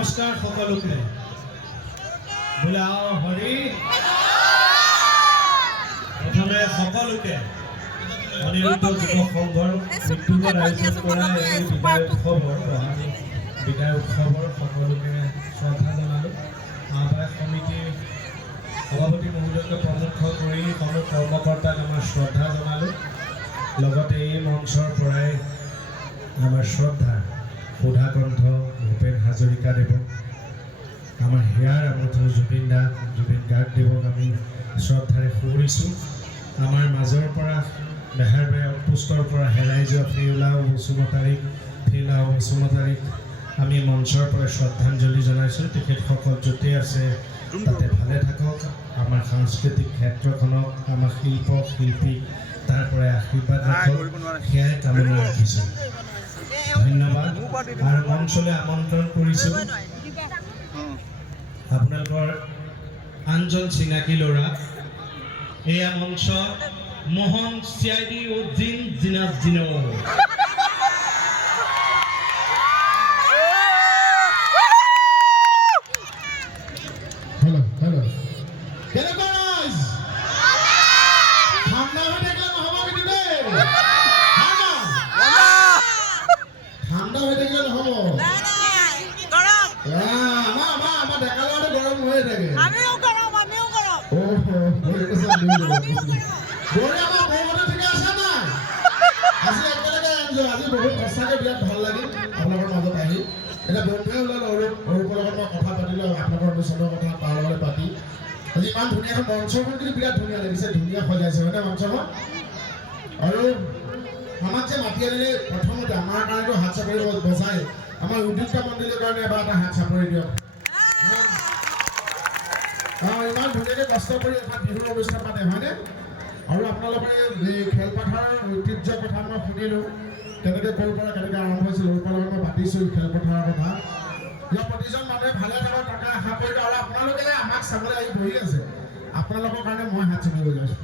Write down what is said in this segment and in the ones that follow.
নমস্কাৰ সকলোকে বোলে হৰি প্ৰথমে সকলোকে অনিৰুদ্ধ যুৱ সংঘৰ মৃত্যুৰ আয়োজন কৰা এই বিদায় উৎসৱৰ সকলোকে শ্ৰদ্ধা জনালোঁ। আহ্বায়ক সমিতিৰ সভাপতি মহোদয়কে প্ৰমুখ কৰি সকলো কৰ্মকৰ্তাক আমাৰ শ্ৰদ্ধা জনালোঁ। লগতে এই মঞ্চৰ পৰাই আমাৰ শ্ৰদ্ধা সুধাকণ্ঠ ভূপেন হাজৰিকাদেৱক, আমাৰ হিয়াৰ আমঠু জুবিন গাৰ্গদেৱক আমি শ্ৰদ্ধাৰে সুঁৱৰিছোঁ। আমাৰ মাজৰ পৰা বেহাৰবাৰী আউটপোষ্টৰ পৰা হেৰাই যোৱা ফিলাও বসুমতাৰীক আমি মঞ্চৰ পৰা শ্ৰদ্ধাঞ্জলি জনাইছোঁ। তেখেতসকল য'তে আছে তাতে ভালে থাকক, আমাৰ সাংস্কৃতিক ক্ষেত্ৰখনক, আমাৰ শিল্পী তাৰ পৰাই আশীৰ্বাদ ৰাখক, সেয়াই কামনা ৰাখিছোঁ। ধন্যবাদ। আৰু মঞ্চলৈ আমন্ত্ৰণ কৰিছোঁ আপোনালোকৰ আনজন চিনাকি ল'ৰা, এয়া মঞ্চ মোহন চিআইডি উদ্দিন জিনাজদিনো। আজি বহুত সঁচাকৈ বিৰাট ভাল লাগিল আপোনালোকৰ মাজত আহি। এতিয়া বন্ধুৱে ওলাল অৰূপৰ লগত মই কথা পাতিলোঁ, আপোনালোকৰ অনুষ্ঠানৰ কথা তাৰ লগতে পাতি আজি ইমান ধুনীয়াকৈ মঞ্চখন কিন্তু বিৰাট ধুনীয়া লাগিছে, ধুনীয়া সজাইছে হয়নে মঞ্চখন। আৰু আমাক যে মাতি আনিলে প্ৰথমতে আমাৰ কাৰণেতো হাত চাপৰি বজাই, আমাৰ উদ্যোক্তা মন্দিৰৰ কাৰণে এবাৰ এটা হাত চাপৰি দিয়ক। ইমান ধুনীয়াকৈ কষ্ট কৰি এটা বিহুৰ অনুষ্ঠান পাতে হয়নে। আৰু আপোনালোকে এই খেলপথাৰৰ ঐতিহ্যৰ কথা মই শুনিলোঁ, কেনেকৈ ক'ৰ পৰা কেনেকৈ আৰম্ভ হৈছিল, ওপৰৰ লগত মই পাতিছোঁ খেলপথাৰৰ কথা। ইয়াৰ প্ৰতিজন মানুহে ভালে থাকক তাকে আশা কৰিলোঁ। আৰু আপোনালোকে আমাক চাবলৈ আহি বহি আছে, আপোনালোকৰ কাৰণে মই হাত চিঙি লৈ গৈছোঁ।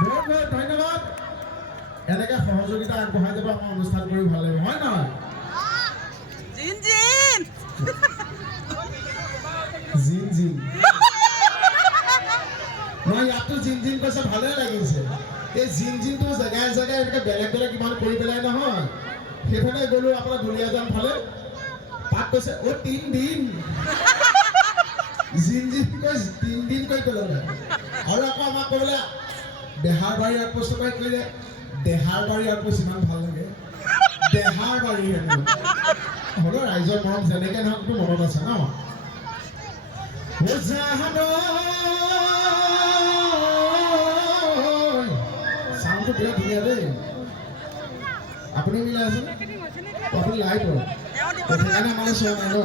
বহুত বহুত ধন্যবাদ। এনেকৈ সহযোগিতা আগবঢ়াই যাব, আমাৰ অনুষ্ঠান কৰি ভাল লাগিব হয় নহয়। মই ইয়াতো জিন কৈছে ভালে লাগিছে। এই জিনটো জেগাই জেগাই এনেকৈ বেলেগ বেলেগ ইমান কৰি পেলাই নহয়। সেইফালে গ'লোঁ আপোনাৰ দুলীয়াজান ফালে, তাত কৈছে অ' 3 দিন জিন কৈ 3 দিন কৰি পেলালে। আৰু আকৌ আমাক ক'বলৈ বেহাৰবাৰী আউটপোষ্ট কৰি কৰিলে, দেহাৰবাৰী আউটপোষ্ট ইমান ভাল লাগে, দেহাৰবাৰী হ'লেও ৰাইজৰ মৰম যেনেকৈ নহওকতো মনত আছে ন। চাউণ্ডটো বিৰাট ধুনীয়া দেই, আপুনি মিলাই আছে আপুনি লাইভ সেইকাৰণে আমালৈ চোৱা নাই ন।